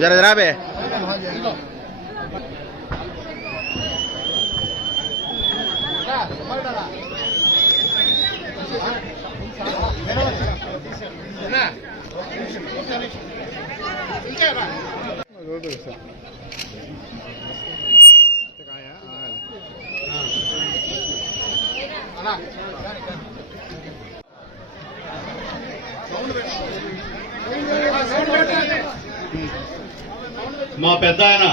जरा जरा बे మా పెద్ద ఆయన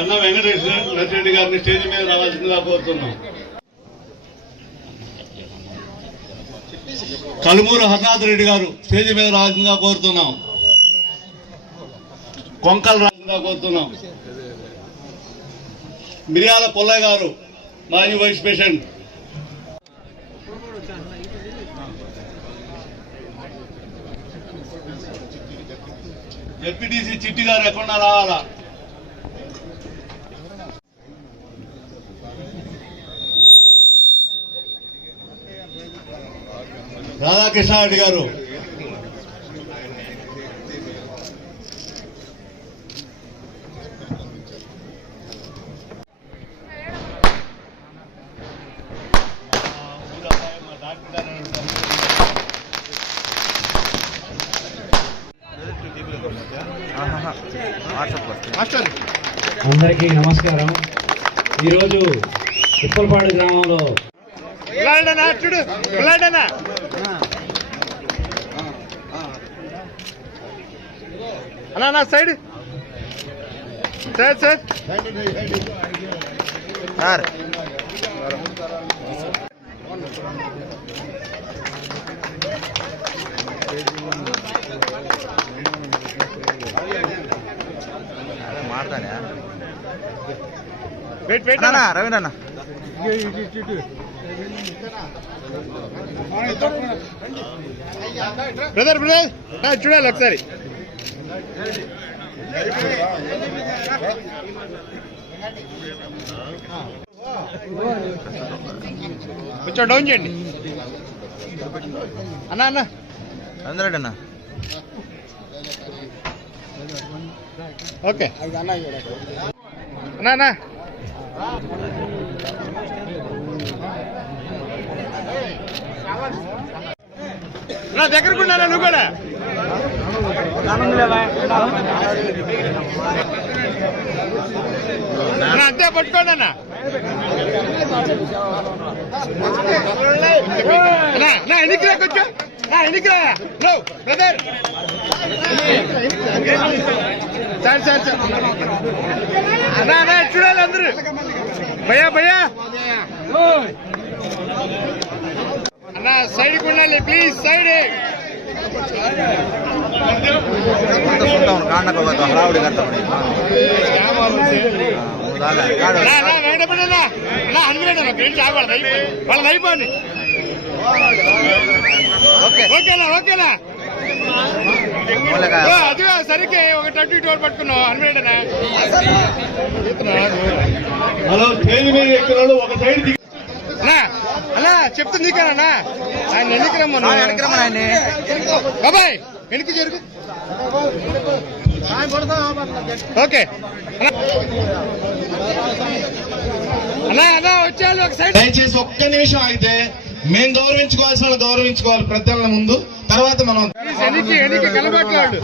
ఎన్న వెంకటరెడ్డి గారిని స్టేజ్ మీద రావాల్సిందిగా కోరుతున్నాం. కలుమూరు హర్నాథ్ రెడ్డి గారు స్టేజ్ మీద రావాల్సిందిగా కోరుతున్నాం. కొంకల్ రావాల్సిందిగా కోరుతున్నాం. మిర్యాల పుల్లయ్య గారు మాజీ వైస్ ప్రెసిడెంట్. ఎస్పీటీసీ చిట్టి గారు ఎక్కడ రావాలా? రాధాకృష్ణారెడ్డి గారు, అందరికీ నమస్కారం. ఈరోజు ఉప్పలపాడు గ్రామంలో అన్నా సైడ్ సార్ సార్ సార్ ಮಾಡ್ತಾನೆ రవీంద్ర అన్న బ్రదర్ చూడాలి ఒకసారి. కొంచెం డౌన్ చేయండి అన్న అన్న అందరెడ్డి అన్న. ఓకే అన్న అన్న నా దగ్గరకు ఉన్నానా నువ్వు కూడా? అంతే పట్టుకోండి అన్న. ఎన్నికరా కొంచెం ఎన్నికరా బ్రదర్. సార్ సార్ సార్ అన్నా చూడాలి అందరూ. భయ్యా భయ్యా అన్నా సైడ్కి ఉండాలి ప్లీజ్. సైడ్ ಕಾರಣಕ್ಕೆ ಹೋಗೋದು ಹರಾವಳಿ ಕರ್ತವ್ರಿ వాళ్ళది అయిపోయింది. ఓకేనా అది సరికి ఒక 32 పట్టుకున్నావు అన్వేడనా. హలో స్టేజ్ మీద ఎక్కినాడు ఒక సైడ్ దిగి అలా చెప్తుంది నీకేనా ఆయన ఎన్నికి రమ్మను ఆయన్ని బాబాయ్ వెనక్కి జరుగు. ఓకే అన్నా వచ్చేయాలి ఒక సైడ్. దయచేసి ఒక్క నిమిషం అయితే మేము గౌరవించుకోవాల్సిన వాళ్ళు గౌరవించుకోవాలి పెద్దల ముందు, తర్వాత మనం ఎనికి కలబట్లాడు.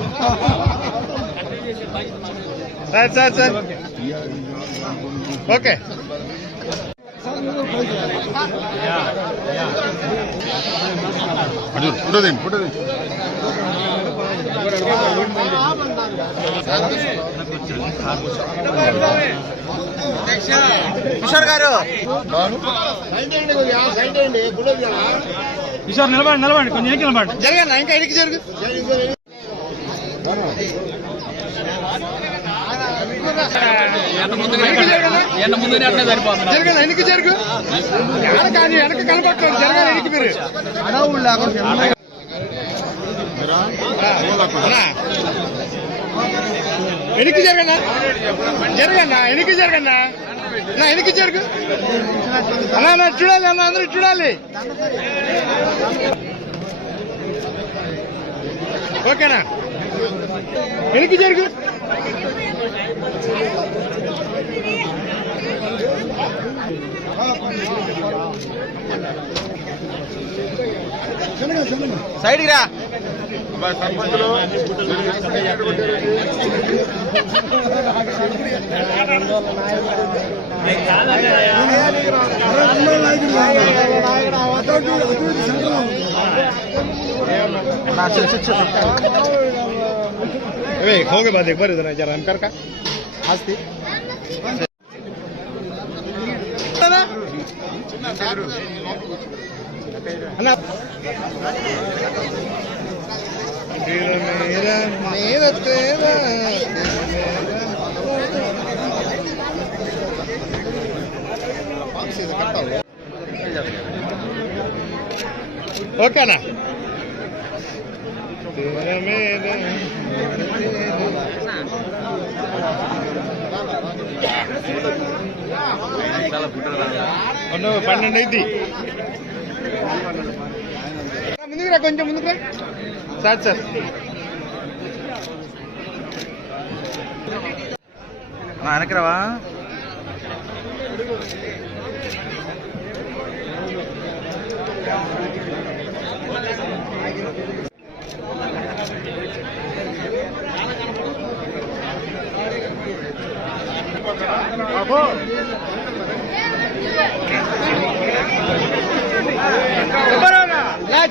సార్ ఓకే కిషోర్ గారు కిషోర్ నిలబడి కొంచెం ఎనికి నిలబడి. జరగన్నా ఇంకా ఎనికి జరుగు. జరగదు ఎనికి జరుగు. కానీ వెనక కనపడతాడు. జరగాలి ఎనికి మీరు ఎనికి జరగన్నా ఎనికి జరగన్నా నా ఎనికి జరుగు. అన్నా చూడాలి అన్న అందరూ చూడాలి. ఓకేనా ఎనికి జరుగు. సైడ్కి రా. हो गए बात एक बार इधर जरा हम कर का आस्ती अना मेरा मेरा तेरा ओके ना तेरा मेरा పన్నెండు అయింది. ముందుకు రా కొంచెం ముందుకు రా సార్ వెనక్కి రావా.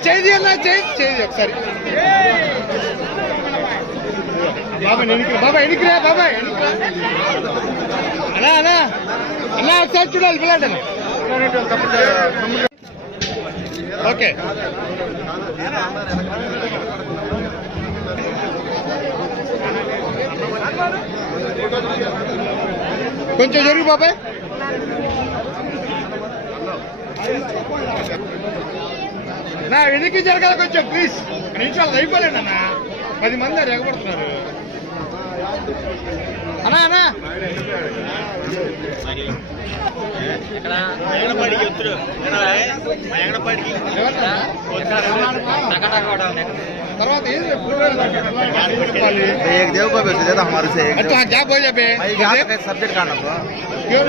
చేయి అన్నా చేయి ఒకసారి. బాబాయ్ ఎనికిరా బాబాయ్ అన్నా ఒకసారి చూడాలి పిల్లాడు. ఓకే కొంచెం జరుగు బాబాయ్. నా వెనక్కి జరగాలి కొంచెం ప్లీజ్. నిమిషాలు అయిపోలేండి అన్న. 10 మంది ఎగబడుతున్నారు అన్నా. తర్వాత एक देव को भेज देता हमारे से एक अच्छा क्या बोल जाबे सब्जेक्ट का ना क्यों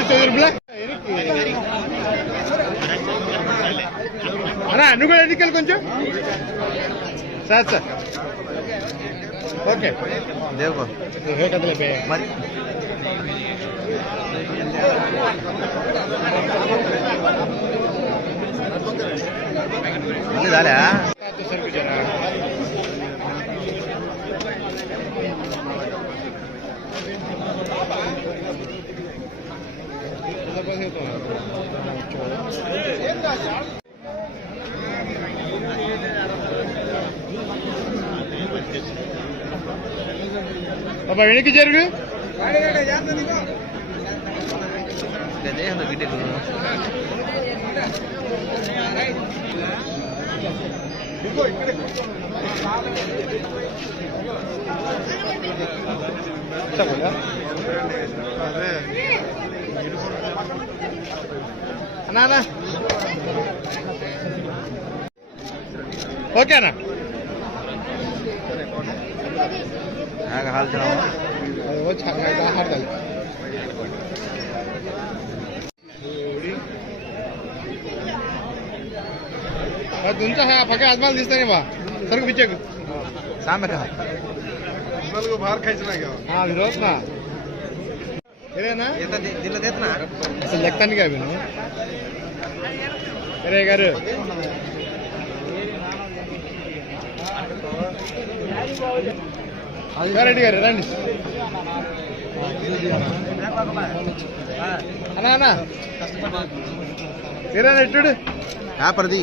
అన్నా నువ్వు కూడా ఎన్నికలు కొంచెం సార్ ఓకే देव को కదలే మరి మళ్ళీ దాలే బాబా వెనక్కి జరుగు. గదే ఉంది గిటెకు అన్నా ఓకేనా? हाल चलाओ वो हार डाल तुमचा हा फक्त आजमाल दिसत नाही बा सर पिचे सामने कहा बाहेर खायचं नाही हा विरोध ना अरे ना ये तो दिल देत ना असं लगता नाही काय बिनो अरे गार రెడీ గారు రండి అన్నా అన్నా మీరేనా ఎట్టుడు ప్రది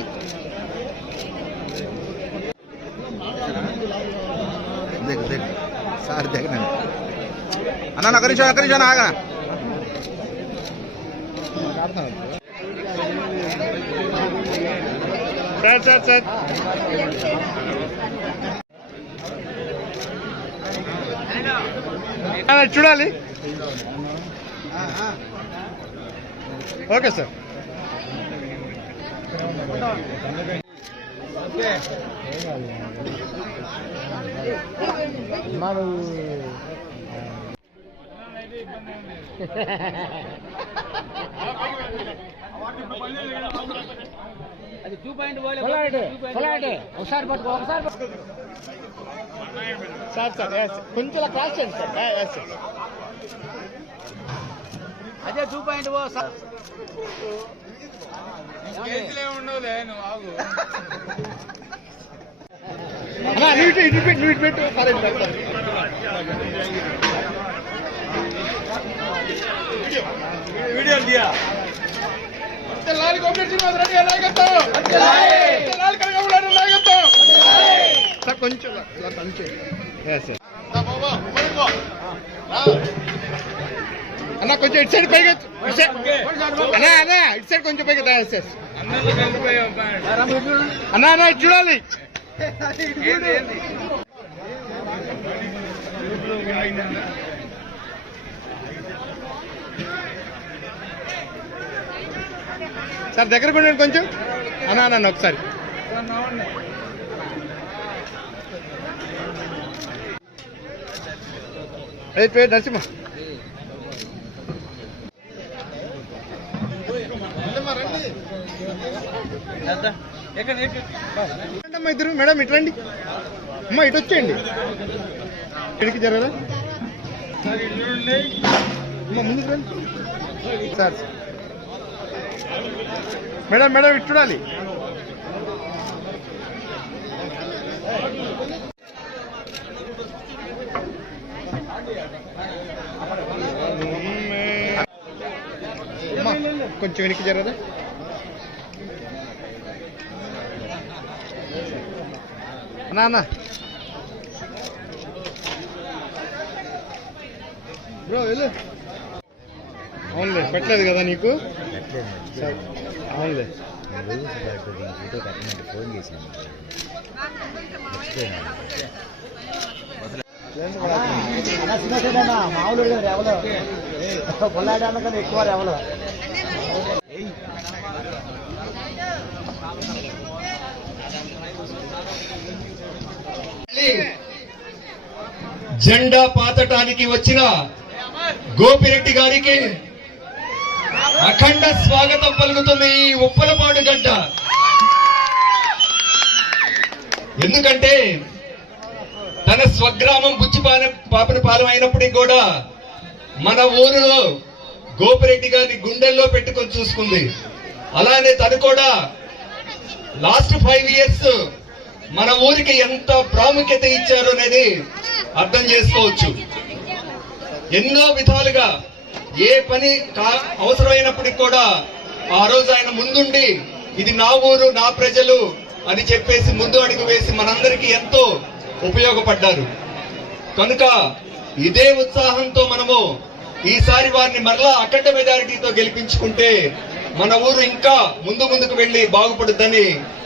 देख देख सार देखना अन्ना ना करी ना आगा సార్ చూడాలి. Okay sir. అది 2.0 ఒకసారి పట్టుకో సార్ కొంచెం క్రాస్ చేయండి సార్. అదే 2.0 సార్ ఇటు పెట్టు వీడియో లాల్ కాంపిటీషన్ సార్ కొంచెం అన్న కొంచెం ఇటు సైడ్ పైగా అన్నా ఇటు సైడ్ కొంచెం పైగా తయారు సార్ అన్నా ఇటు చూడాలి. సార్ దగ్గర కూడా కొంచెం అన్నా ఒకసారి పేరు నరసింహ ఇద్దరు మేడం ఇటు రండి అమ్మా ఇటు వచ్చేయండి ఇక్కడికి జరగదా అమ్మా ముందుకు రండి సార్. మేడం ఇటు చూడాలి. కొంచెం వెనక్కి జరగదా అన్నా బ్రో వెళ్ళు. అవునులే పెట్టలేదు కదా నీకు అవునులే ఫోన్ చేశాను మామూలు ఎవరు కొల్లాడకన్నా ఎక్కువ ఎవరు జెండా పాతటానికి వచ్చిన గోపిరెడ్డి గారికి అఖండ స్వాగతం పలుకుతుంది ఈ ఉప్పలపాడు గడ్డ. ఎందుకంటే తన స్వగ్రామం పాపనపాలెం అయినప్పటికీ కూడా మన ఊరిలో గోపిరెడ్డి గారిని గుండెల్లో పెట్టుకొని చూసుకుంది. అలానే తను కూడా లాస్ట్ 5 years మన ఊరికి ఎంత ప్రాముఖ్యత ఇచ్చారు అనేది అర్థం చేసుకోవచ్చు. ఎన్నో విధాలుగా ఏ పని అవసరమైనప్పటికీ కూడా ఆ రోజు ఆయన ముందుండి ఇది నా ఊరు నా ప్రజలు అని చెప్పేసి ముందు అడుగు వేసి మనందరికీ ఎంతో ఉపయోగపడ్డారు. కనుక ఇదే ఉత్సాహంతో మనము ఈసారి వారిని మరలా అఖండ మెజారిటీతో గెలిపించుకుంటే మన ఊరు ఇంకా ముందుకు వెళ్లి బాగుపడుద్దని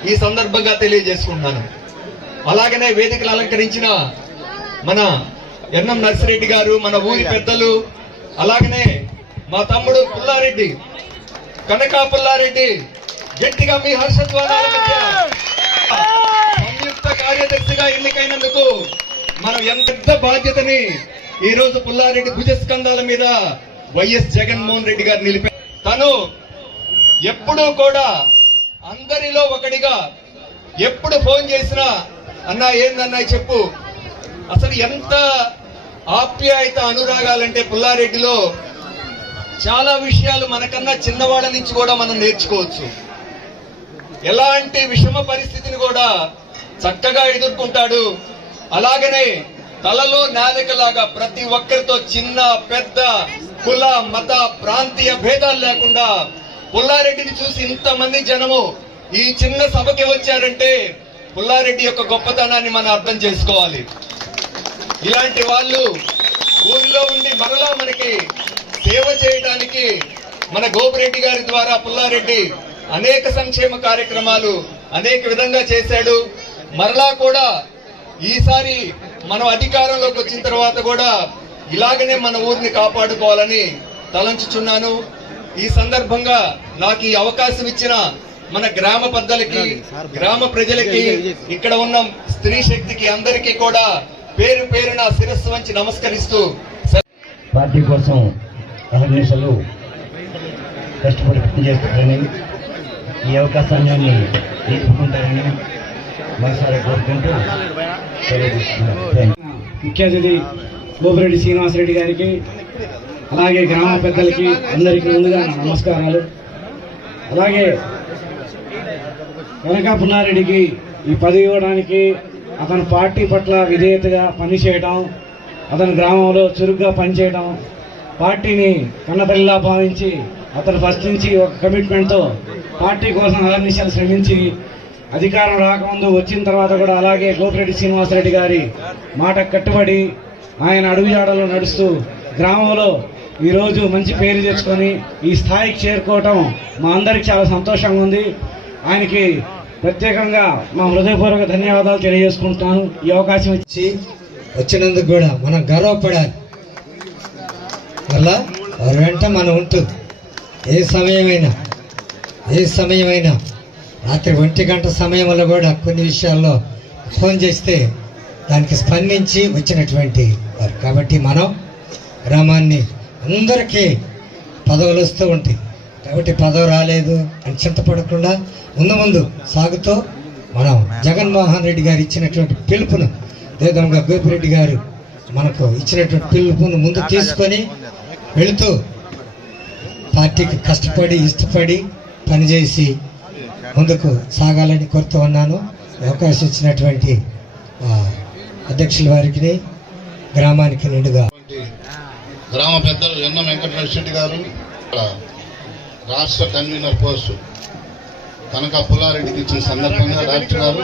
ఈ సందర్భంగా తెలియజేసుకుంటున్నాను. అలాగనే వేదికలు అలంకరించిన మన ఎన్ఎం నర్సిరెడ్డి గారు, మన ఊరి పెద్దలు, అలాగనే మా తమ్ముడు పుల్లారెడ్డి, కనకా పుల్లారెడ్డి, గట్టిగా మీ హర్షధ్వానాల మధ్య సంయుక్త కార్యదర్శిగా ఎన్నికైనందుకు మనం ఎంత పెద్ద బాధ్యతని ఈ రోజు పుల్లారెడ్డి భుజస్కంధాల మీద వైఎస్ జగన్మోహన్ రెడ్డి గారు నిలిపారు. తను ఎప్పుడూ కూడా అందరిలో ఒకటిగా, ఎప్పుడు ఫోన్ చేసినా అన్నా ఏందన్నా చెప్పు, అసలు ఎంత ఆప్యాయత అనురాగాలంటే పుల్లారెడ్డిలో చాలా విషయాలు మనకన్నా చిన్నవాళ్ళ నుంచి కూడా మనం నేర్చుకోవచ్చు. ఎలాంటి విషమ పరిస్థితిని కూడా చక్కగా ఎదుర్కొంటాడు. అలాగనే తలలో నాలికలాగా ప్రతి ఒక్కరితో చిన్న పెద్ద కుల మత ప్రాంతీయ భేదాలు లేకుండా పుల్లారెడ్డిని చూసి ఇంతమంది జనము ఈ చిన్న సభకి వచ్చారంటే పుల్లారెడ్డి యొక్క గొప్పతనాన్ని మనం అర్థం చేసుకోవాలి. ఇలాంటి వాళ్ళు ఊరిలో ఉండి మరలా మనకి సేవ చేయడానికి మన గోపిరెడ్డి గారి ద్వారా పుల్లారెడ్డి అనేక సంక్షేమ కార్యక్రమాలు అనేక విధంగా చేశాడు. మరలా కూడా ఈసారి మనం అధికారంలోకి వచ్చిన తర్వాత కూడా ఇలాగనే మన ఊరిని కాపాడుకోవాలని తలంచుచున్నాను. ఈ సందర్భంగా నాకు ఈ అవకాశం ఇచ్చిన మన గ్రామ పెద్దలకి, గ్రామ ప్రజలకి, ఇక్కడ ఉన్న స్త్రీ శక్తికి అందరికీ కూడా పేరు పేరున శిరస్సు వంచి నమస్కరిస్తూ పార్టీ కోసం అహర్నిశలు కష్టపడి పనిచేస్తారని, ఈ అవకాశాన్ని తీసుకుంటారని మనసారా కోరుకుంటూ ముఖ్య అతిథి గోపిరెడ్డి శ్రీనివాసరెడ్డి గారికి, అలాగే గ్రామ పెద్దలకి అందరికీ ముందుగా నా నమస్కారాలు. అలాగే కనకా పుల్లారెడ్డికి ఈ పదవి ఇవ్వడానికి, అతని పార్టీ పట్ల విధేయతగా పనిచేయడం, అతని గ్రామంలో చురుగ్గా పనిచేయడం, పార్టీని కన్నతల్లిలా భావించి అతను ఫస్ట్ నుంచి ఒక కమిట్మెంట్తో పార్టీ కోసం అహర్నిశలు శ్రమించి అధికారం రాకముందు వచ్చిన తర్వాత కూడా అలాగే గోపిరెడ్డి శ్రీనివాసరెడ్డి గారి మాట కట్టుబడి ఆయన అడుగుజాడలో నడుస్తూ గ్రామంలో ఈరోజు మంచి పేరు తెచ్చుకొని ఈ స్థాయికి చేరుకోవటం మా అందరికి చాలా సంతోషంగా ఉంది. ఆయనకి ప్రత్యేకంగా మా హృదయపూర్వక ధన్యవాదాలు తెలియజేసుకుంటున్నాను. ఈ అవకాశం ఇచ్చి వచ్చినందుకు కూడా మనం గర్వపడాలి. మళ్ళా వారి వెంట మనం ఉంటుంది. ఏ సమయమైనా రాత్రి 1 గంట సమయంలో కూడా కొన్ని విషయాల్లో ఫోన్ చేస్తే దానికి స్పందించి వచ్చినటువంటి వారు. కాబట్టి మనం గ్రామాన్ని అందరికీ పదవులు వస్తూ ఉంటాయి. కాబట్టి పదవి రాలేదు అని చింతపడకుండా ముందు సాగుతూ మనం జగన్మోహన్ రెడ్డి గారు ఇచ్చినటువంటి పిలుపును, దేదంగా గోపిరెడ్డి గారు మనకు ఇచ్చినటువంటి పిలుపును ముందు తీసుకొని వెళుతూ పార్టీకి కష్టపడి ఇష్టపడి పనిచేసి ముందుకు సాగాలని కోరుతూ ఉన్నాను. అవకాశం ఇచ్చినటువంటి అధ్యక్షుల వారికి, గ్రామానికి నిండుగా గ్రామ పెద్దలు ఎన్ఎం వెంకటరెడ్డి గారు, రాష్ట్ర కన్వీనర్ పోస్టు కనకా పుల్లారెడ్డికి ఇచ్చిన సందర్భంగా డాక్టర్ గారు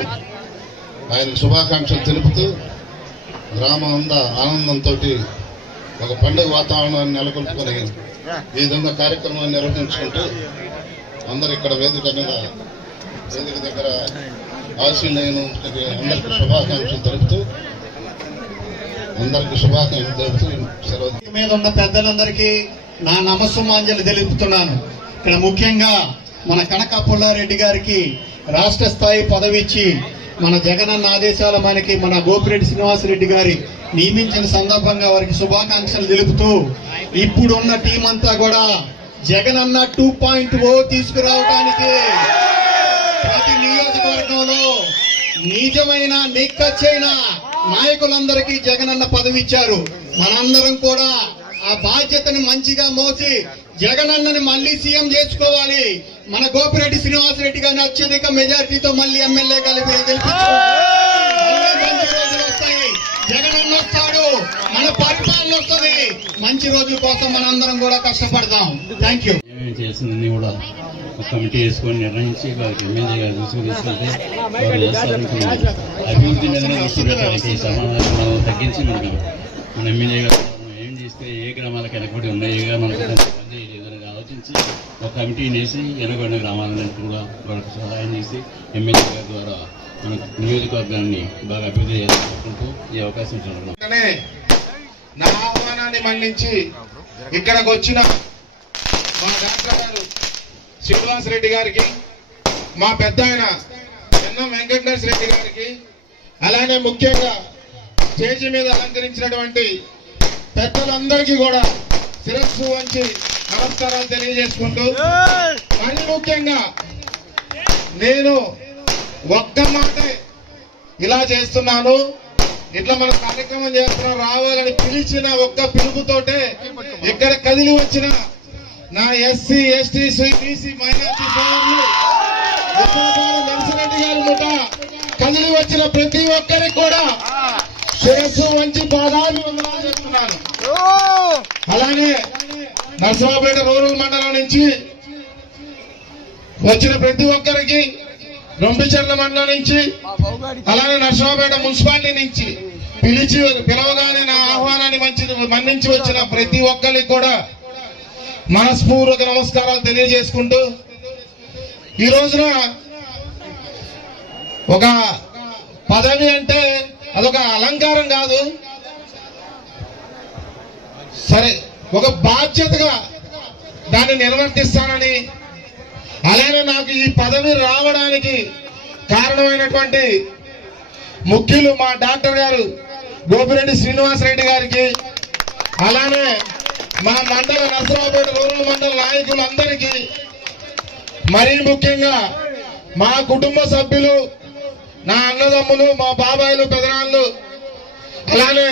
ఆయనకు శుభాకాంక్షలు తెలుపుతూ గ్రామం అంతా ఆనందంతో ఒక పండుగ వాతావరణాన్ని నెలకొల్పుకొని ఈ విధంగా కార్యక్రమాన్ని నిర్వహించుకుంటూ అందరు ఇక్కడ వేదిక దగ్గర ఆశీలైన అందరికీ శుభాకాంక్షలు తెలుపుతూ సెలవు మీద ఉన్న పెద్దలందరికీ నా నమస్సుమాంజలి తెలుపుతున్నాను. ఇక్కడ ముఖ్యంగా మన కనకా పుల్లారెడ్డి గారికి రాష్ట్ర స్థాయి పదవి ఇచ్చి మన జగనన్న ఆదేశాల మనకి మన గోపిరెడ్డి శ్రీనివాసరెడ్డి గారి నియమించిన సందర్భంగా వారికి శుభాకాంక్షలు తెలుపుతూ ఇప్పుడున్న టీం అంతా కూడా జగనన్న 2.0 తీసుకురావడానికి ప్రతి నియోజకవర్గంలో నిజమైన నిక్కచ్చైన నాయకులందరికీ జగనన్న పదవి ఇచ్చారు. మనందరం కూడా ఆ బాధ్యతని మంచిగా మోసి జగనన్నని మళ్ళీ సీఎం చేసుకోవాలి. మన గోపిరెడ్డి శ్రీనివాసరెడ్డి గారిని అత్యధిక మెజారిటీతో మళ్ళీ ఎమ్మెల్యే గెలిపించుకోవాలి. మంచి రోజులు వస్తాయి, జగనన్న వస్తాడు, మన పరిపాలన వస్తుంది. మంచి రోజుల కోసం మనందరం కూడా కష్టపడదాం. Thank you. చేసిందని కూడా ఒక కమిటీ వేసుకొని నిర్ణయించి వారికి ఎమ్మెల్యే గారు తీసుకెళ్తే వారు చేస్తారనుకున్నారు. అభివృద్ధి మీద దృష్టి పెట్టడానికి సమాధానం తగ్గించి మనకి మన ఎమ్మెల్యే గారు మనం ఏం చేస్తే ఏ గ్రామాలకు వెనకబడి ఉన్నాయిగా మనకు పని చేయలేదని ఆలోచించి ఒక కమిటీని వేసి వెనకబడిన గ్రామాలను కూడా వాళ్ళకు సహాయం చేసి ఎమ్మెల్యే గారి ద్వారా మన నియోజకవర్గాన్ని బాగా అభివృద్ధి చేసుకుంటూ ఈ అవకాశం ఇచ్చుకుంటున్నాం. నా ఆహ్వానాన్ని మన్నించి ఇక్కడికి వచ్చిన మా డాక్టర్ గారు శ్రీనివాసరెడ్డి గారికి, మా పెద్ద ఆయన ఎన్నం వెంకటనరసిరెడ్డి గారికి, అలానే ముఖ్యంగా స్టేజీ మీద అలంకరించినటువంటి పెద్దలందరికీ కూడా శిరస్సు వంచి నమస్కారాలు తెలియజేసుకుంటూ, మరి ముఖ్యంగా నేను ఒక్క మాటే ఇలా చేస్తున్నాను, ఇట్లా మన కార్యక్రమం చేస్తున్నాం రావాలని పిలిచిన ఒక్క పిలుపుతోటే ఇక్కడ కదిలి వచ్చిన నా ఎస్సీ ఎస్టీ బీసీ మైనార్టీ సోదరులు నరసిరెడ్డి గారి ముఠ కదిలి వచ్చిన ప్రతి ఒక్కరికి కూడా శిరస్సు వంచి పాదాభివందనాలు చేస్తున్నాను. అలానే నర్సరావుపేట రూరల్ మండలం నుంచి వచ్చిన ప్రతి ఒక్కరికి, రొంపిచెర్ల మండలం నుంచి, అలానే నర్సరావుపేట మున్సిపాలిటీ నుంచి పిలవగానే నా ఆహ్వానాన్ని మన్నించి వచ్చిన ప్రతి ఒక్కరికి కూడా మనస్ఫూర్వక నమస్కారాలు తెలియజేసుకుంటూ, ఈ రోజున ఒక పదవి అంటే అదొక అలంకారం కాదు, సరే ఒక బాధ్యతగా దాన్ని నిర్వర్తిస్తానని, అలానే నాకు ఈ పదవి రావడానికి కారణమైనటువంటి ముఖ్యులు మా డాక్టర్ గారు గోపిరెడ్డి శ్రీనివాసరెడ్డి గారికి, అలానే మా మండల నర్సరావుపేట రూరల్ మండల నాయకులందరికీ, మరీ ముఖ్యంగా మా కుటుంబ సభ్యులు, నా అన్నదమ్ములు, మా బాబాయిలు, పెదనాళ్ళు, అలానే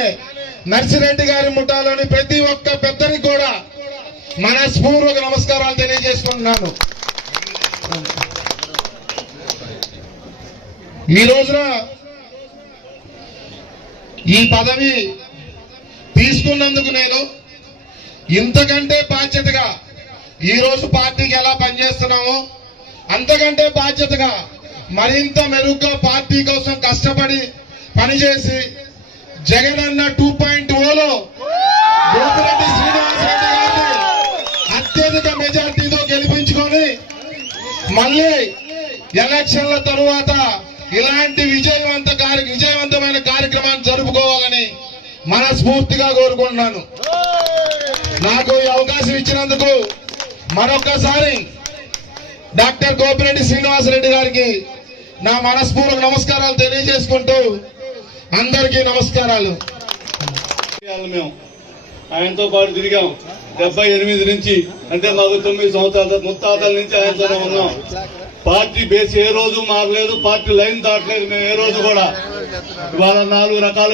నర్సిరెడ్డి గారి ముఠాలోని ప్రతి ఒక్క పెద్దరికి కూడా మనస్ఫూర్వక నమస్కారాలు తెలియజేసుకుంటున్నాను. ఈ రోజున ఈ పదవి తీసుకున్నందుకు నేను ఇంతకంటే బాధ్యతగా ఈ రోజు పార్టీకి ఎలా పనిచేస్తున్నామో అంతకంటే బాధ్యతగా మరింత మెరుగ్గా పార్టీ కోసం కష్టపడి పనిచేసి జగనన్న 2.0లో గోపిరెడ్డి శ్రీనివాసరెడ్డి గారిని అత్యధిక మెజార్టీతో గెలిపించుకొని మళ్ళీ ఎలక్షన్ల తరువాత ఇలాంటి విజయవంతమైన కార్యక్రమాన్ని జరుపుకోవాలని మనస్ఫూర్తిగా కోరుకుంటున్నాను. నాకు ఈ అవకాశం ఇచ్చినందుకు మరొక్కసారి డాక్టర్ గోపిరెడ్డి శ్రీనివాసరెడ్డి గారికి నా మనస్ఫూర్వక నమస్కారాలు తెలియజేసుకుంటూ అందరికీ నమస్కారాలు. మేము ఆయనతో పాటు తిరిగాం 78 నుంచి, అంటే మాకు 9 సంవత్సరాల ముత్తాతల నుంచి ఆయనతోనే ఉన్నాం. పార్టీ బేస్ ఏ రోజు మారలేదు, పార్టీ లైన్ దాటలేదు మేము ఏ రోజు కూడా. ఇవాళ 4 రకాల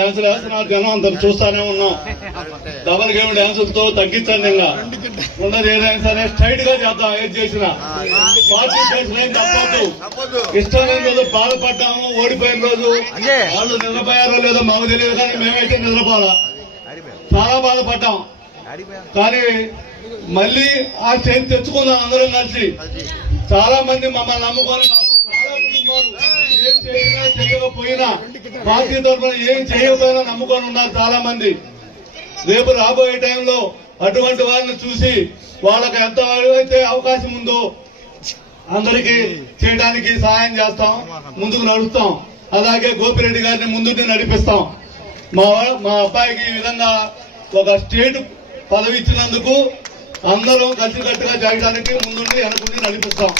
డాన్సులు వేస్తున్నారు, జనం అందరు చూస్తానే ఉన్నాం. డబల్ గేమ్ డాన్సులతో తగ్గించండి, ఇంకా ఉన్నది ఏదైనా సరే స్ట్రైట్ గా చేద్దాం. ఏది చేసినా పార్టీ బేస్ లైన్ తప్పదు. ఇష్టమైన రోజు బాధపడ్డాము, ఓడిపోయిన రోజు వాళ్ళు నిద్రపోయారో లేదో మాకు తెలియదు, కానీ మేమైతే నిద్రపోలా, చాలా బాధపడ్డాం. కానీ మళ్ళీ ఆ స్టేజ్ తెచ్చుకుందాం అందరం కలిసి. చాలా మంది మమ్మల్ని నమ్ముకొని, చాలా కుటుంబాలు ఏం చేసినా చేయకపోయినా, పార్టీ తరఫున ఏం చేయకపోయినా నమ్ముకొని ఉన్నారు చాలా మంది. రేపు రాబోయే టైంలో అటువంటి వాళ్ళని చూసి వాళ్ళకి ఎంత అయితే అవకాశం ఉందో అందరికీ చేయడానికి సహాయం చేస్తాం, ముందుకు నడుస్తాం. అలాగే గోపిరెడ్డి గారిని ముందుకు నడిపిస్తాం. మా అబ్బాయికి ఈ విధంగా ఒక స్టేట్ పదవి ఇచ్చినందుకు అందరం కలిసికట్టుగా చేయడానికి ముందుండి వెనకుండి నడిపిస్తాం.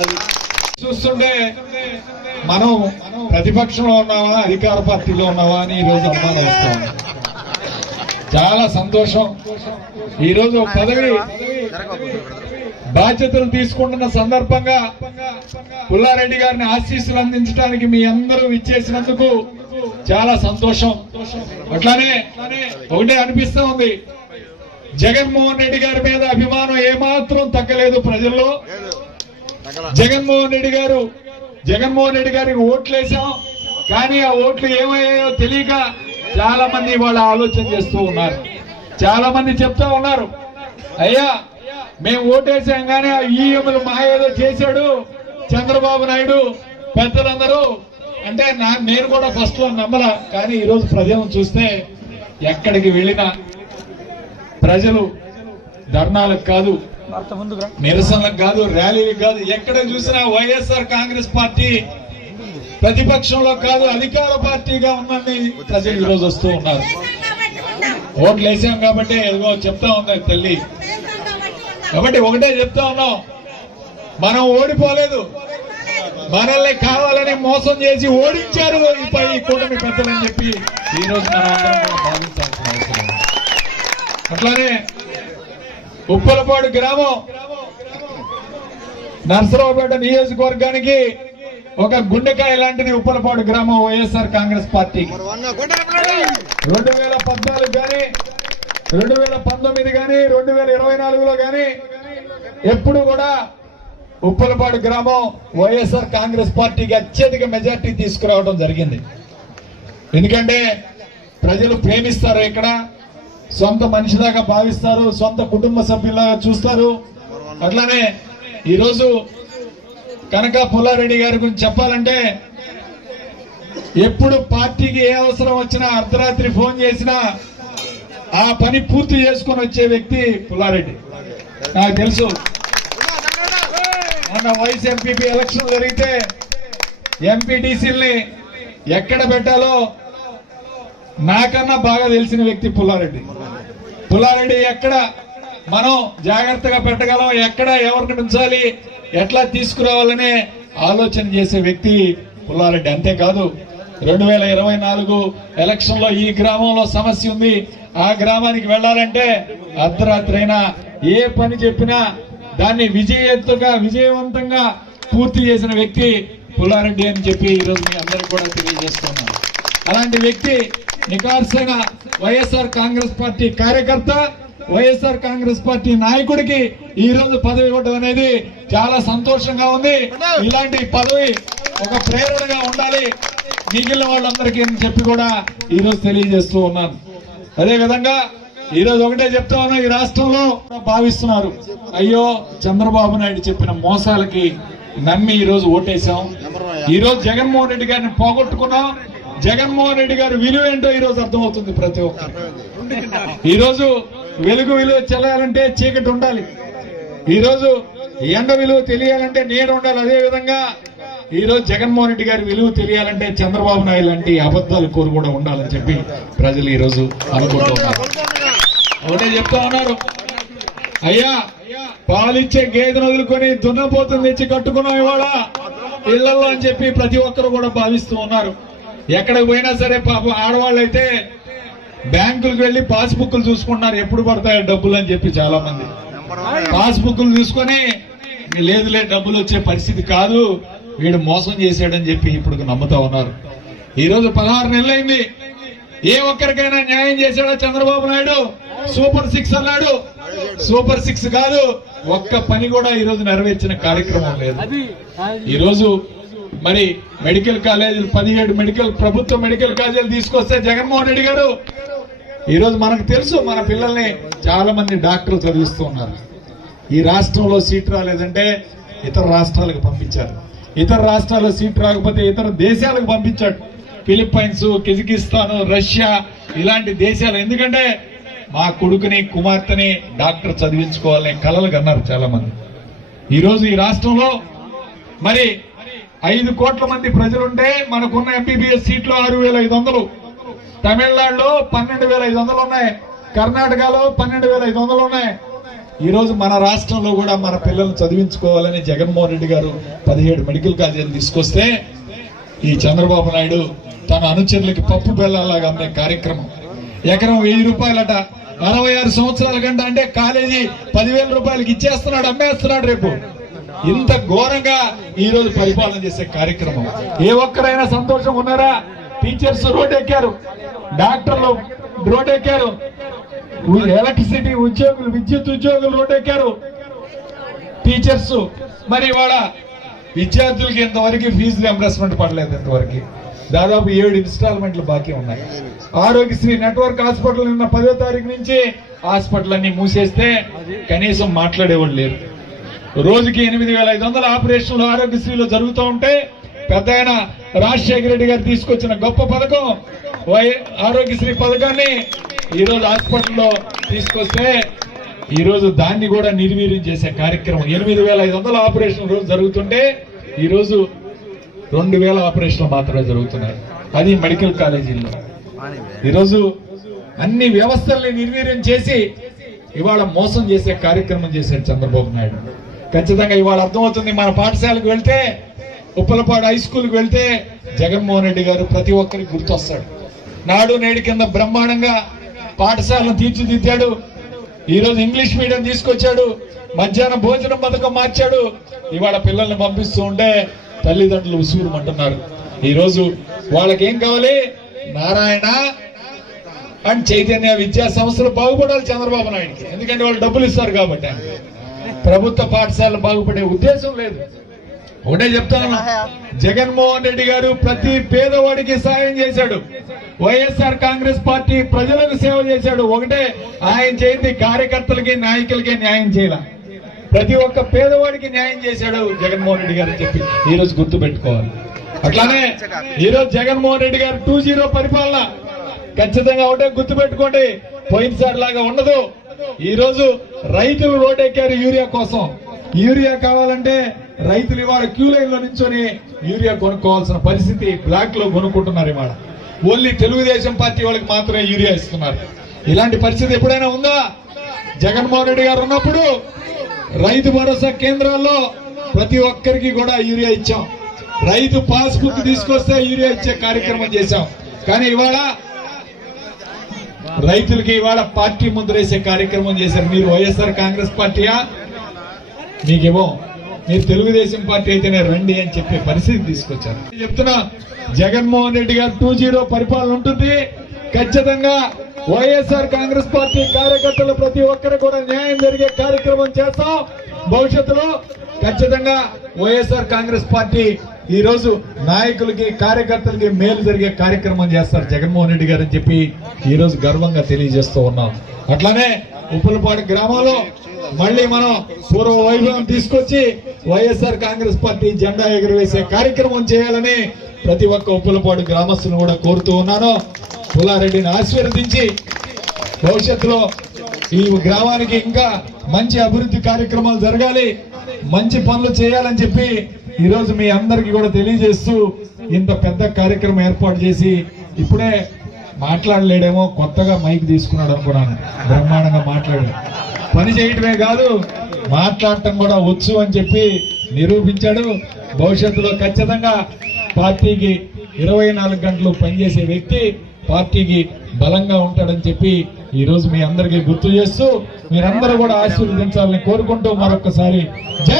అది చూస్తుంటే మనం ప్రతిపక్షంలో ఉన్నావా అధికార పార్టీలో ఉన్నావా అని ఈ రోజు అనుమానం వస్తాం. చాలా సంతోషం. ఈ రోజు పదవి బాధ్యతలు తీసుకుంటున్న సందర్భంగా పుల్లారెడ్డి గారిని ఆశీస్సులు అందించడానికి మీ అందరూ ఇచ్చేసినందుకు చాలా సంతోషం. అట్లానే ఒకటే అనిపిస్తా ఉంది, జగన్మోహన్ రెడ్డి గారి మీద అభిమానం ఏమాత్రం తగ్గలేదు ప్రజల్లో. జగన్మోహన్ రెడ్డి గారికి ఓట్లేసాం, కానీ ఆ ఓట్లు ఏమయ్యాయో తెలియక చాలా మంది వాళ్ళ ఆలోచన చేస్తూ ఉన్నారు. చాలా మంది చెప్తా ఉన్నారు, అయ్యా మేము ఓటేసాం కానీ ఆ ఈఎంలు మా ఏదో చేశాడు చంద్రబాబు నాయుడు పెద్దలందరూ అంటే. నేను కూడా ఫస్ట్ లో నమ్మలా, కానీ ఈ రోజు ప్రజలను చూస్తే ఎక్కడికి వెళ్ళినా ప్రజలు ధర్నాలకు కాదు, నిరసనలకు కాదు, ర్యాలీలకు కాదు, ఎక్కడ చూసినా వైఎస్ఆర్ కాంగ్రెస్ పార్టీ ప్రతిపక్షంలో కాదు అధికార పార్టీగా ఉందని ప్రజలు ఈరోజు వస్తూ ఉన్నారు. ఓట్లు వేసాం కాబట్టి ఏదో చెప్తా ఉంది తల్లి. కాబట్టి ఒకటే చెప్తా ఉన్నాం, మనం ఓడిపోలేదు, మనల్ని కావాలని మోసం చేసి ఓడించారు ఈ కూటమి పెద్దలని చెప్పి ఈ రోజు మనం అందరం భావించాల్సిన అవసరం. అట్లానే ఉప్పలపాడు గ్రామం నర్సరావుపేట నియోజకవర్గానికి ఒక గుండెకాయ లాంటిది ఉప్పలపాడు గ్రామం వైఎస్ఆర్ కాంగ్రెస్ పార్టీ. 2014 కానీ 2019 కానీ 2024లో కానీ ఎప్పుడు కూడా ఉప్పలపాడు గ్రామం వైఎస్ఆర్ కాంగ్రెస్ పార్టీకి అత్యధిక మెజార్టీ తీసుకురావడం జరిగింది. ఎందుకంటే ప్రజలు ప్రేమిస్తారు, ఇక్కడ సొంత మనిషిలాగా భావిస్తారు, సొంత కుటుంబ సభ్యులాగా చూస్తారు. అట్లానే ఈరోజు కనక పుల్లారెడ్డి గారి గురించి చెప్పాలంటే ఎప్పుడు పార్టీకి ఏ అవసరం వచ్చినా అర్ధరాత్రి ఫోన్ చేసినా ఆ పని పూర్తి చేసుకుని వచ్చే వ్యక్తి పుల్లారెడ్డి. నాకు తెలుసు, మొన్న వైస్ ఎంపీపీ ఎలక్షన్ జరిగితే ఎంపీటీసీల్ని ఎక్కడ పెట్టాలో నాకన్నా బాగా తెలిసిన వ్యక్తి పుల్లారెడ్డి. పుల్లారెడ్డి ఎక్కడ మనం జాగ్రత్తగా పెట్టగలం, ఎక్కడ ఎవరికి ఉంచాలి, ఎట్లా తీసుకురావాలనే ఆలోచన చేసే వ్యక్తి పుల్లారెడ్డి. అంతేకాదు 2024 ఎలక్షన్ లో ఈ గ్రామంలో సమస్య ఉంది, ఆ గ్రామానికి వెళ్లాలంటే అర్ధరాత్రి అయినా ఏ పని చెప్పినా దాన్ని విజయవంతంగా పూర్తి చేసిన వ్యక్తి పుల్లారెడ్డి అని చెప్పి ఈరోజు మీ అందరికీ కూడా తెలియజేస్తున్నాను. అలాంటి వ్యక్తి నికార్సైన వైఎస్ఆర్ కాంగ్రెస్ పార్టీ కార్యకర్త, వైఎస్ఆర్ కాంగ్రెస్ పార్టీ నాయకుడికి ఈ రోజు పదవి ఇవ్వడం అనేది చాలా సంతోషంగా ఉంది. ఇలాంటి పదవి ఒక ప్రేరణగా ఉండాలి మిగిలిన వాళ్ళందరికీ అని చెప్పి కూడా ఈ రోజు తెలియజేస్తూ ఉన్నాను. అదే విధంగా ఈ రోజు ఒకటే చెప్తా ఉన్నా, ఈ రాష్ట్రంలో భావిస్తున్నారు, అయ్యో చంద్రబాబు నాయుడు చెప్పిన మోసాలకి నమ్మి ఈ రోజు ఓటేశాం, ఈ రోజు జగన్మోహన్ రెడ్డి గారిని పోగొట్టుకున్నాం, జగన్మోహన్ రెడ్డి గారి విలువ ఏంటో ఈ రోజు అర్థమవుతుంది ప్రతి ఒక్కరికి. ఈ రోజు వెలుగు విలువ తెలియాలంటే చీకటి ఉండాలి, ఈ రోజు ఎండ విలువ తెలియాలంటే నీడ ఉండాలి. అదే విధంగా ఈ రోజు జగన్మోహన్ రెడ్డి గారి విలువ తెలియాలంటే చంద్రబాబు నాయుడు లాంటి అబద్ధాలు కోరు కూడా ఉండాలని చెప్పి ప్రజలు ఈ రోజు అనుకుంటూ ఉన్నారు. ఒకటే చెప్తా ఉన్నారు, అయ్యా పాలిచ్చే గేదెను వదులుకొని దున్నపోతుని తెచ్చి కట్టుకున్నాం ఇవాళ ఇళ్లలో అని చెప్పి ప్రతి ఒక్కరు కూడా భావిస్తూ ఉన్నారు. ఎక్కడికి పోయినా సరే పాపం ఆడవాళ్ళు అయితే బ్యాంకులకు వెళ్లి పాస్బుక్లు చూసుకుంటున్నారు, ఎప్పుడు పడతాయో డబ్బులు అని చెప్పి చాలా మంది పాస్బుక్లు చూసుకొని లేదులే డబ్బులు వచ్చే పరిస్థితి కాదు, వీడు మోసం చేశాడని చెప్పి ఇప్పుడు నమ్ముతా ఉన్నారు. ఈ రోజు 16 నెలలైంది, ఏ ఒక్కరికైనా న్యాయం చేశాడా చంద్రబాబు నాయుడు? సూపర్ 6 అన్నాడు, సూపర్ 6 కాదు, ఒక్క పని కూడా ఈ రోజు నెరవేర్చిన కార్యక్రమం లేదు. ఈ రోజు మరి మెడికల్ కాలేజీలు 17 ప్రభుత్వ మెడికల్ కాలేజీలు తీసుకొస్తే జగన్మోహన్ రెడ్డి గారు ఈ రోజు మనకు తెలుసు, మన పిల్లల్ని చాలా మంది డాక్టర్లు చదివిస్తూ ఉన్నారు. ఈ రాష్ట్రంలో సీట్ రాలేదంటే ఇతర రాష్ట్రాలకు పంపించారు, ఇతర రాష్ట్రాల్లో సీట్ రాకపోతే ఇతర దేశాలకు పంపించాడు, ఫిలిప్పైన్స్, కిర్గిస్తాన్, రష్యా ఇలాంటి దేశాలు. ఎందుకంటే మా కొడుకుని కుమార్తెని డాక్టర్ చదివించుకోవాలని కలలు కన్నారు చాలా మంది. ఈ రోజు ఈ రాష్ట్రంలో మరి 5 కోట్ల మంది ప్రజలుంటే మనకున్న ఎంబీబీఎస్ సీట్లు 6,500, తమిళనాడులో 12,500 ఉన్నాయి, కర్ణాటకలో 12,500 ఉన్నాయి. ఈ రోజు మన రాష్ట్రంలో కూడా మన పిల్లలు చదివించుకోవాలని జగన్మోహన్ రెడ్డి గారు 17 మెడికల్ కాలేజీలు తీసుకొస్తే ఈ చంద్రబాబు నాయుడు తన అనుచరులకి పప్పు బెల్లాలాగా అమ్మే కార్యక్రమం. ఎకరం 1000 రూపాయలట, 66 సంవత్సరాల కంటే అంటే కాలేజీ 10,000 రూపాయలకి ఇచ్చేస్తున్నాడు, అమ్మేస్తున్నాడు రేపు. ఇంత ఘోరంగా ఈ రోజు పరిపాలన చేసే కార్యక్రమం. ఏ ఒక్కరైనా సంతోషం ఉన్నారా? టీచర్స్ రోడ్ ఎక్కారు, డాక్టర్లు రోడ్ ఎక్కారు, ఎలక్ట్రిసిటీ ఉద్యోగులు, విద్యుత్ ఉద్యోగులు రోడ్ ఎక్కారు, టీచర్స్. మరి వాళ్ళ విద్యార్థులకి ఇంతవరకు ఫీజు రియంబర్స్మెంట్ పడలేదు, ఇంతవరకు దాదాపు 7 ఇన్స్టాల్మెంట్లు బాకీ ఉన్నాయి. ఆరోగ్యశ్రీ నెట్వర్క్ హాస్పిటల్ నిన్న 10వ తారీఖు నుంచి హాస్పిటల్ అన్ని మూసేస్తే కనీసం మాట్లాడేవాళ్ళు లేరు. రోజుకి 8,500 ఆపరేషన్లు ఆరోగ్యశ్రీలో జరుగుతూ ఉంటే పెద్ద ఆయన రాజశేఖర రెడ్డి గారు తీసుకొచ్చిన గొప్ప పథకం ఆరోగ్యశ్రీ పథకాన్ని ఈరోజు హాస్పిటల్లో తీసుకొస్తే ఈరోజు దాన్ని కూడా నిర్వీర్యం చేసే కార్యక్రమం. 8,500 ఆపరేషన్లు రోజు జరుగుతుంటే ఈరోజు 2,000 ఆపరేషన్లు మాత్రమే జరుగుతున్నాయి. అది మెడికల్ కాలేజీల్లో. ఈరోజు అన్ని వ్యవస్థల్ని నిర్వీర్యం చేసి ఇవాళ మోసం చేసే కార్యక్రమం చేశాడు చంద్రబాబు నాయుడు. ఖచ్చితంగా ఇవాళ అర్థమవుతుంది. మన పాఠశాలకు వెళ్తే, ఉప్పలపాడు హై స్కూల్కి వెళ్తే జగన్మోహన్ రెడ్డి గారు ప్రతి ఒక్కరికి గుర్తొస్తాడు. నాడు నేడు కింద బ్రహ్మాండంగా పాఠశాలను తీర్చిదిద్దాడు. ఈరోజు ఇంగ్లీష్ మీడియం తీసుకొచ్చాడు. మధ్యాహ్న భోజనం పథకం మార్చాడు. ఇవాళ పిల్లల్ని పంపిస్తూ ఉంటే తల్లిదండ్రులు ఉసూరుమంటున్నారు. ఈరోజు వాళ్ళకి ఏం కావాలి? నారాయణ అండ్ చైతన్య విద్యా సంస్థలు బాగుపడాలి చంద్రబాబు నాయుడికి. ఎందుకంటే వాళ్ళు డబ్బులు ఇస్తారు కాబట్టి. ప్రభుత్వ పాఠశాలలు బాగుపడే ఉద్దేశం లేదు. ఒకటే చెప్తాను, జగన్మోహన్ రెడ్డి గారు ప్రతి పేదవాడికి సాయం చేశాడు. వైఎస్ఆర్ కాంగ్రెస్ పార్టీ ప్రజలకు సేవ చేశాడు. ఒకటే ఆయన చేయింది కార్యకర్తలకి నాయకులకి న్యాయం చేయాల. ప్రతి ఒక్క పేదవాడికి న్యాయం చేశాడు జగన్మోహన్ రెడ్డి గారు అని చెప్పి ఈరోజు గుర్తు పెట్టుకోవాలి. అట్లానే ఈరోజు జగన్మోహన్ రెడ్డి గారు 2.0 పరిపాలన ఖచ్చితంగా ఒకటే గుర్తు పెట్టుకోండి. పోయినసారి లాగా ఉండదు. ఈ రోజు రైతులు రోడ్డెక్కారు యూరియా కోసం. యూరియా కావాలంటే రైతులు ఇవాళ క్యూ లైన్ లో నించొని యూరియా కొనుక్కోవాల్సిన పరిస్థితి. బ్లాక్ లో కొనుక్కుంటున్నారు. ఇవాళ ఓన్లీ తెలుగుదేశం పార్టీ వాళ్ళకి మాత్రమే యూరియా ఇస్తున్నారు. ఇలాంటి పరిస్థితి ఎప్పుడైనా ఉందా? జగన్మోహన్ రెడ్డి గారు ఉన్నప్పుడు రైతు భరోసా కేంద్రాల్లో ప్రతి ఒక్కరికి కూడా యూరియా ఇచ్చాం. రైతు పాస్ బుక్ తీసుకొస్తే యూరియా ఇచ్చే కార్యక్రమం చేశాం. కానీ ఇవాళ రైతులకి ఇవాళ పార్టీ ముద్రేసే కార్యక్రమం చేశారు. మీరు వైఎస్ఆర్ కాంగ్రెస్ పార్టీయా? మీకేమో మీరు తెలుగుదేశం పార్టీ అయితేనే రండి అని చెప్పే పరిస్థితి తీసుకొచ్చారు. చెప్తున్నా, జగన్మోహన్ రెడ్డి గారు 2.0 పరిపాలన ఉంటుంది. ఖచ్చితంగా వైఎస్ఆర్ కాంగ్రెస్ పార్టీ కార్యకర్తలు ప్రతి ఒక్కరు కూడా న్యాయం జరిగే కార్యక్రమం చేస్తాం. భవిష్యత్తులో ఖచ్చితంగా వైఎస్ఆర్ కాంగ్రెస్ పార్టీ ఈ రోజు నాయకులకి కార్యకర్తలకి మేలు జరిగే కార్యక్రమం చేస్తారు జగన్మోహన్ రెడ్డి గారు అని చెప్పి ఈ రోజు గర్వంగా తెలియజేస్తూ ఉన్నాం. అట్లానే ఉప్పలపాడు గ్రామంలో మళ్ళీ మనం పూర్వ వైభవం తీసుకొచ్చి వైఎస్ఆర్ కాంగ్రెస్ పార్టీ జెండా ఎగురవేసే కార్యక్రమం చేయాలని ప్రతి ఒక్క ఉప్పలపాడు గ్రామస్తులను కూడా కోరుతూ ఉన్నాను. పుల్లారెడ్డిని ఆశీర్వదించి భవిష్యత్తులో ఈ గ్రామానికి ఇంకా మంచి అభివృద్ధి కార్యక్రమాలు జరగాలి, మంచి పనులు చేయాలని చెప్పి ఈ రోజు మీ అందరికీ కూడా తెలియజేస్తూ ఇంత పెద్ద కార్యక్రమం ఏర్పాటు చేసి, ఇప్పుడే మాట్లాడలేడేమో, కొత్తగా మైక్ తీసుకున్నాడు అనుకున్నాను. బ్రహ్మాండంగా మాట్లాడాడు. పని చేయటమే కాదు మాట్లాడటం కూడా వచ్చు అని చెప్పి నిరూపించాడు. భవిష్యత్తులో ఖచ్చితంగా పార్టీకి 24 గంటలు పనిచేసే వ్యక్తి, పార్టీకి బలంగా ఉంటాడని చెప్పి ఈ రోజు మీ అందరికీ గుర్తు చేస్తూ మీరందరూ కూడా ఆశీర్వదించాలని కోరుకుంటూ మరొకసారి జై